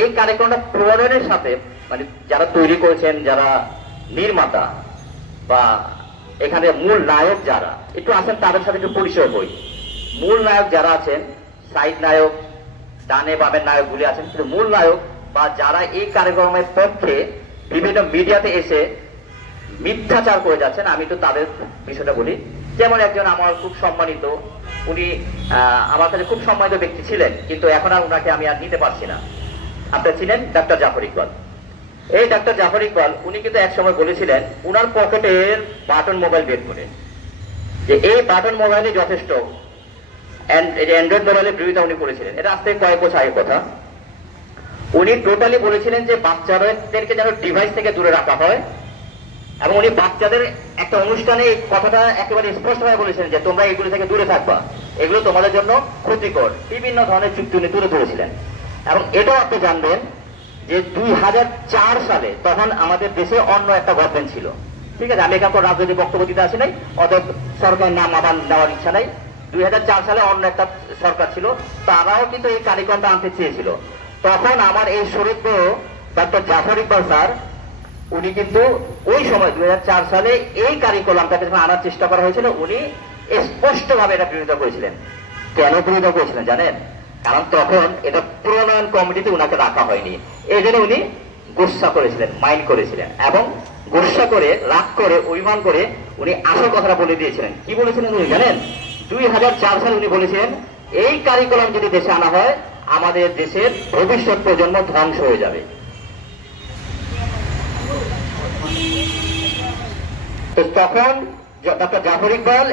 এই কারিকুলামটা প্রণয়নের সাথে মানে যারা তৈরি করেছেন, যারা নির্মাতা বা এখানে মূল নায়ক যারা একটু আছেন, তাদের সাথে একটু পরিচয় হই। মূল নায়ক যারা আছেন, সাইড নায়ক, ডানে বামের নায়কগুলি আছেন, কিন্তু মূল নায়ক বা যারা এই কারিকুলামের পক্ষে বিভিন্ন মিডিয়াতে এসে মিথ্যাচার করে যাচ্ছেন, আমি তো তাদের বিষয়টা বলি। যেমন একজন আমার খুব সম্মানিত, উনি আমার কাছে খুব সম্মানিত ব্যক্তি ছিলেন, কিন্তু এখন আর ওনাকে আমি আর নিতে পারছি না। আপনারা ছিলেন ডাক্তার জাফর ইকবাল। এই ডাক্তার জাফর ইকবাল উনি কিন্তু একসময় বলেছিলেন উনার পকেটের বাটন মোবাইল বের করে যে এই বাটন মোবাইলে যথেষ্ট, অ্যান্ড্রয়েড মোবাইলের বিরোধিতা উনি করেছিলেন। এটা আজ থেকে কয়েক বছর আগের কথা। উনি টোটালি বলেছিলেন যে বাচ্চাদেরকে যেন ডিভাইস থেকে দূরে রাখা হয়, এবং উনি বাচ্চাদের একটা অনুষ্ঠানে এই কথাটা একেবারে স্পষ্টভাবে বলেছিলেন যে তোমরা এগুলো থেকে দূরে থাকবা, এগুলো তোমাদের জন্য ক্ষতিকর। বিভিন্ন ধরনের চুক্তি উনি তুলে ধরেছিলেন। এবং এটাও আপনি জানবেন যে 2004 সালে তখন আমাদের দেশে অন্য একটা গভর্নমেন্ট ছিল, ঠিক আছে? আমি এখানে রাজনৈতিক বক্তব্য দিতে আসি নাই, অতএব সরকারের নাম আমার নেওয়ার ইচ্ছা নাই। 2004 সালে অন্য একটা সরকার ছিল, তারাও কিন্তু এই কারিকুলামটা আনতে চেয়েছিল। তখন আমার এই শরীফ ডক্টর জাফর ইকবাল স্যার, উনি কিন্তু ওই সময় 2004 সালে এই কারিকুলামটাকে যখন আনার চেষ্টা করা হয়েছিল, উনি স্পষ্টভাবে এটা বিরোধিতা করেছিলেন। কেন বিরোধিতা করেছিলেন জানেন? কারণ তখন এটা প্রণয়ন কমিটিতে উনাকে রাখা হয়নি, এই জন্য উনি গুসা করেছিলেন, মাইন্ড করেছিলেন, এবং গুসা করে, রাগ করে, অভিমান করে উনি আসল কথাটা বলে দিয়েছিলেন। কি বলেছিলেন উনি জানেন? 2004 সালে উনি বলেছিলেন এই কারিকুলাম যদি দেশে আনা হয়, আমাদের দেশের ভবিষ্যৎ প্রজন্ম ধ্বংস হয়ে যাবে। তো তখন ডক্টর জাফর ইকবাল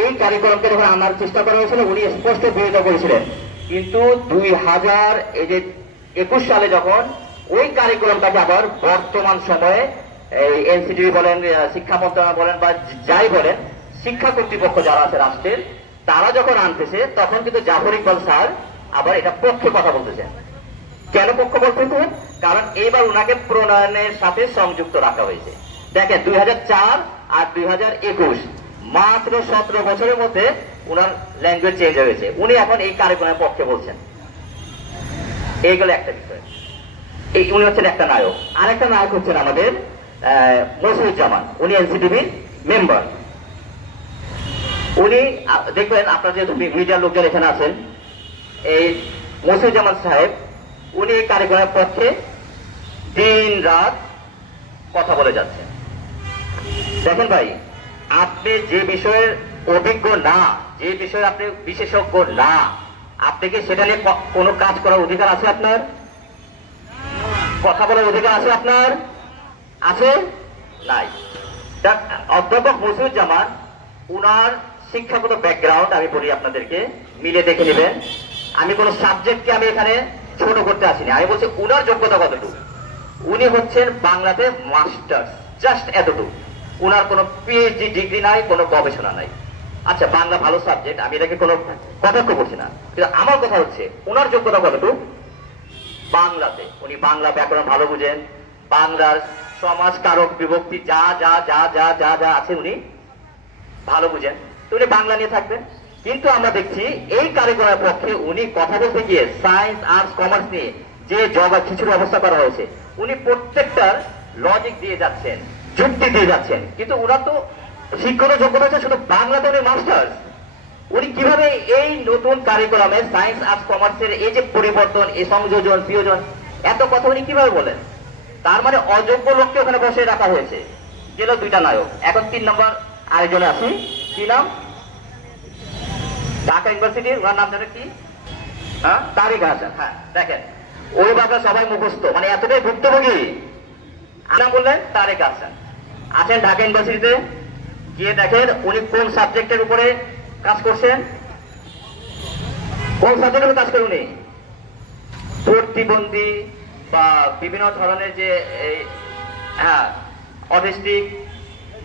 এই কারিকুলামকে যখন আনার চেষ্টা করা হয়েছিল, উনি স্পষ্ট বিরোধিতা করেছিলেন। কিন্তু 2021 সালে যখন ওই কারিকুলামটাকে আবার বর্তমান সময়ে এনসিটিভি বলেন, শিক্ষা মন্ত্রণালয় বলেন, বা যাই বলেন, শিক্ষা কর্তৃপক্ষ যারা আছে রাষ্ট্রের, তারা যখন আনতেছে, তখন কিন্তু জাফর ইকবাল স্যার আবার এটা পক্ষে কথা বলতেছেন। কেন পক্ষ বলতেছেন? কারণ এবার উনাকে প্রণয়নের সাথে সংযুক্ত রাখা হয়েছে। দেখেন 2004 আর 2021 মাত্র 17 বছরের মধ্যে উনার ল্যাঙ্গুয়েজ চেঞ্জ হয়েছে। উনি এখন এই কারিকুলামের পক্ষে বলছেন। এইগুলো একটা বিষয়। উনি হচ্ছেন একটা নায়ক। আরেকটা নায়ক হচ্ছেন আমাদের মসিউজ্জামান, উনি এনসিটিভির মেম্বার। উনি দেখবেন, আপনার যেহেতু মিডিয়ার লোকজন এখানে আছেন, এই মসিউজ্জামান সাহেব উনি এই কারিকুলামের পক্ষে দিন রাত কথা বলে যাচ্ছেন। দেখেন ভাই, আপনি যে বিষয়ে অভিজ্ঞ না, যে বিষয়ে আপনি বিশেষজ্ঞ না, আপনাকে সেটা নিয়ে কোনো কাজ করার অধিকার আছে? আপনার কথা বলার অধিকার আছে? আপনার আছে? নাই। অধ্যাপক মসিউজ্জামান, উনার শিক্ষাগত ব্যাকগ্রাউন্ড আমি বলি আপনাদেরকে, মিলে দেখে নেবেন। আমি কোন সাবজেক্টকে আমি এখানে ছোট করতে আসিনি, আমি বলছি উনার যোগ্যতা কতটুকু। উনি হচ্ছেন বাংলাতে মাস্টার্স, জাস্ট এতটুকু। উনার কোনো পিএইচডি ডিগ্রি নাই, কোনো গবেষণা নাই। আচ্ছা, বাংলা ভালো সাবজেক্ট, আমি এটাকে কোনো কটাক্ষ করছি না, কিন্তু আমার কথা হচ্ছে ওনার যোগ্যতা কতটুকু। বাংলাতে উনি বাংলা ব্যাকরণ ভালো বুঝেন, বাংলার সমাজ কারক বিভক্তি যা যা যা যা যা যা আছে উনি ভালো বুঝেন, তো উনি বাংলা নিয়ে থাকবেন। কিন্তু আমরা দেখছি এই কারিকুলামের পক্ষে উনি কথা বলতে গিয়ে সায়েন্স, আর্টস, কমার্স নিয়ে যে জগা খিচুড়ি অবস্থা করা হয়েছে, উনি প্রত্যেকটার লজিক দিয়ে যাচ্ছেন, যুক্তি দিয়ে যাচ্ছেন। কিন্তু ওরা তো শিক্ষক যোগ্যতা আছে শুধু বাংলাতে উনি মাস্টার্স। উনি কিভাবে এই নতুন কারিকুলামে সায়েন্স, আর্টস, কমার্সের এই যে পরিবর্তন, এই সংযোজন, বিয়োজন, এত কথা উনি কিভাবে বলেন? তার মানে অযোগ্য লোককে ওখানে বসে রাখা হয়েছে। গেল দুইটা নায়ক, এখন 3 নম্বর আরেকজনে আছি। কি নাম? ঢাকা ইউনিভার্সিটির, ওনার নাম জানেন কি? হ্যাঁ, তারিক হাসান। হ্যাঁ, দেখেন ওই বাবা সবাই মুখস্থ, মানে এতটাই ভুক্তভোগী। নাম বললেন তারিক হাসান, আছেন ঢাকা ইউনিভার্সিটিতে। গিয়ে দেখেন উনি কোন সাবজেক্টের উপরে কাজ করছেন। কোন সাবজেক্টের কাজ করেন উনি? প্রতিবন্ধী বা বিভিন্ন ধরনের যে অটিস্টিক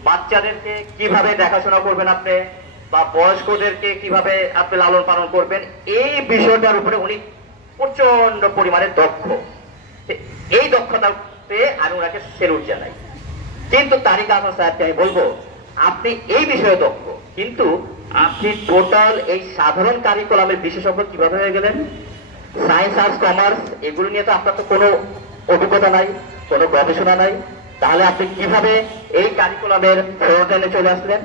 বাচ্চাদেরকে কিভাবে দেখাশোনা করবেন আপনি, বা বয়স্কদেরকে কিভাবে আপনি লালন পালন করবেন, এই বিষয়টার উপরে উনি প্রচন্ড পরিমাণে দক্ষ। এই দক্ষতাতে আমি ওনাকে সেলুট জানাই। কিন্তু তারিক হাসান সাহেবকে আমি বলবো, আপনি এই বিষয়ে দক্ষ, কিন্তু আপনি টোটাল এই সাধারণ কারিকুলামের বিশেষজ্ঞ কিভাবে হয়ে গেলেন? সায়েন্স আর্টস কমার্স এগুলো নিয়ে তো আপনার তো কোনো অভিজ্ঞতা নাই, কোনো গবেষণা নাই, তাহলে আপনি কিভাবে এই কারিকুলামের ফ্রন্টলাইনে চলে আসলেন?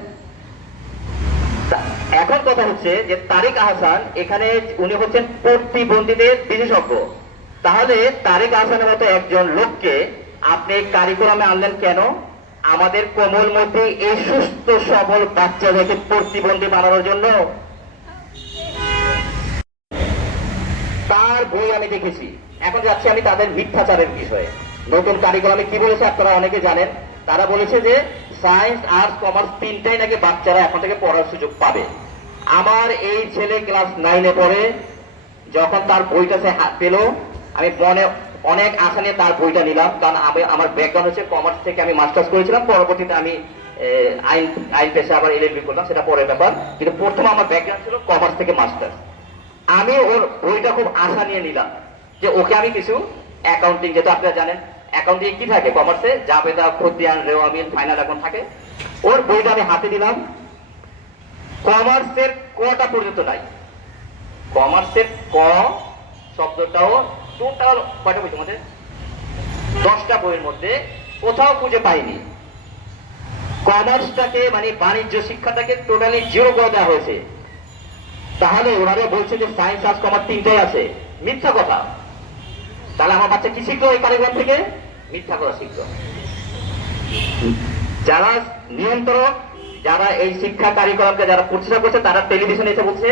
এখন কথা হচ্ছে যে তারিক আহসান এখানে উনি হচ্ছেন প্রতিবন্ধীদের বিশেষজ্ঞ, তাহলে তারিক আহসানের মতো একজন লোককে আপনি কারিকুলামে আনলেন কেন? আমাদের কোমল মধ্যে এই সুস্থ সবল বাচ্চাদেরকে প্রতিবন্ধী বানানোর জন্য। তার বই আমি দেখেছি। এখন যাচ্ছি আমি তাদের মিথ্যাচারের বিষয়ে। নতুন কারিকুলামে কি বলেছে আপনারা অনেকে জানেন। তারা বলেছে যে সায়েন্স আর্টস কমার্স তিনটাই নাকি বাচ্চারা এখন থেকে পড়ার সুযোগ পাবে। আমার এই ছেলে ক্লাস 9-এ পড়ে, যখন তার বইটা সে হাত পেল, আমি মনে অনেক আশা নিয়ে তার বইটা নিলাম, কারণ আমি আমার ব্যাকগ্রাউন্ড হচ্ছে কমার্স থেকে, আমি মাস্টার্স করেছিলাম, পরবর্তীতে আমি আইন পেশা আবার এলএলবি করলাম, সেটা পরের ব্যাপার, কিন্তু প্রথমে আমার ব্যাকগ্রাউন্ড ছিল কমার্স থেকে মাস্টার্স। আমি ওর বইটা খুব আশা নিয়ে নিলাম যে ওকে আমি কিছু অ্যাকাউন্টিং, যেটা আপনারা জানেন অ্যাকাউন্টিং কি থাকে কমার্সে, জাবেদা, খতিয়ান, রেওয়ামিল, ফাইনাল অ্যাকাউন্ট থাকে। ওর বইটা আমি হাতে দিলাম, কমার্সের কটা পর্যন্ত নাই। কমার্সের ক শব্দটাও টোটাল কয়টা বই তোমাদের? 10টা বইয়ের মধ্যে কোথাও খুঁজে পাইনি। কমার্সটাকে মানে বাণিজ্য শিক্ষাটাকে টোটালি জিরো করে দেওয়া হয়েছে। তাহলে ওনারা বলছে যে সায়েন্স আর্টস কমার্স তিনটাই আছে, মিথ্যা কথা। তাহলে আমার বাচ্চা কি শিখলো এই কারিকুলাম থেকে? মিথ্যা কথা শিখলো। যারা নিয়ন্ত্রক, যারা এই শিক্ষা কারিকুলামকে যারা পরিচালনা করছে, তারা টেলিভিশনে এসে বলছে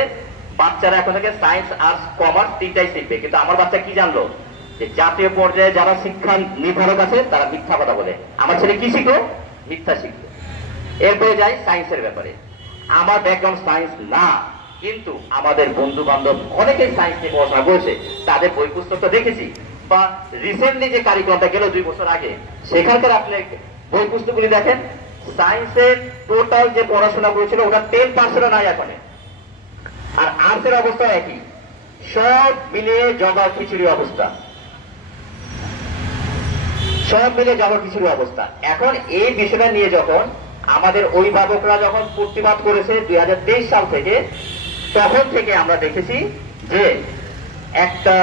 বাচ্চারা এখন থেকে সায়েন্স আর্টস কমার্স তিনটাই শিখবে। কিন্তু আমার বাচ্চা কি জানলো? যে জাতীয় পর্যায়ে যারা শিক্ষা নির্ধারক আছে তারা মিথ্যা কথা বলে। আমার ছেলে কি শিখলো? মিথ্যা শিখলো। এরপরে যাই সায়েন্সের ব্যাপারে। আমার ব্যাকগ্রাউন্ড সায়েন্স না, কিন্তু আমাদের বন্ধু বান্ধব অনেকেই সায়েন্স নিয়ে পড়াশোনা করেছে, তাদের বই পুস্তকটা দেখেছি, বা রিসেন্টলি যে কারিকুলামটা গেল 2 বছর আগে, সেখানকার আপনি বই পুস্তকগুলি দেখেন, সায়েন্সের টোটাল যে পড়াশোনা করেছিল ওটা 10% নাই এখন। আর আর্টসের অবস্থা একই, সব মিলিয়ে জগা খিচুড়ি অবস্থা, সব মিলে জগা খিচুড়ি অবস্থা। এখন এই বিষয়টা নিয়ে যখন আমাদের অভিভাবকরা যখন প্রতিবাদ করেছে 2023 সাল থেকে, তখন থেকে আমরা দেখেছি যে একটা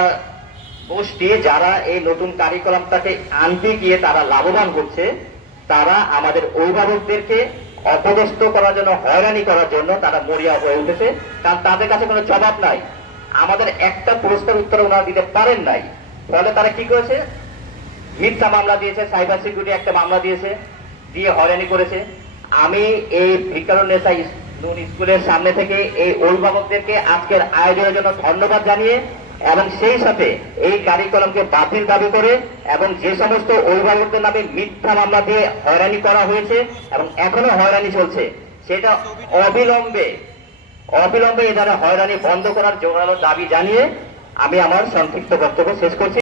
গোষ্ঠী যারা এই নতুন কারিকুলামটাকে আনতে গিয়ে তারা লাভবান হচ্ছে, তারা আমাদের অভিভাবকদেরকে অপদস্থ করার জন্য, হয়রানি করার জন্য তারা মরিয়া হয়ে উঠেছে। কারণ তাদের কাছে কোনো জবাব নাই, আমাদের একটা প্রশ্নের উত্তর ওনারা দিতে পারেন নাই। ফলে তারা কি করেছে? মিথ্যা মামলা দিয়েছে, সাইবার সিকিউরিটি একটা মামলা দিয়েছে, দিয়ে হয়রানি করেছে। আমি এই ভিকারুন্নেসা নুন স্কুলের সামনে থেকে এই অভিভাবকদেরকে আজকের আয়োজনের জন্য ধন্যবাদ জানিয়ে, এবং সেই সাথে এই কারিকুলামকে বাতিল দাবি করে, এবং যে সমস্ত অভিভাবকদের নামে মিথ্যা মামলা দিয়ে হয়রানি করা হয়েছে এবং এখনো হয়রানি চলছে, সেটা অবিলম্বে এ ধরনের হয়রানি বন্ধ করার জোরালো দাবি জানিয়ে আমি আমার সংক্ষিপ্ত বক্তব্য শেষ করছি।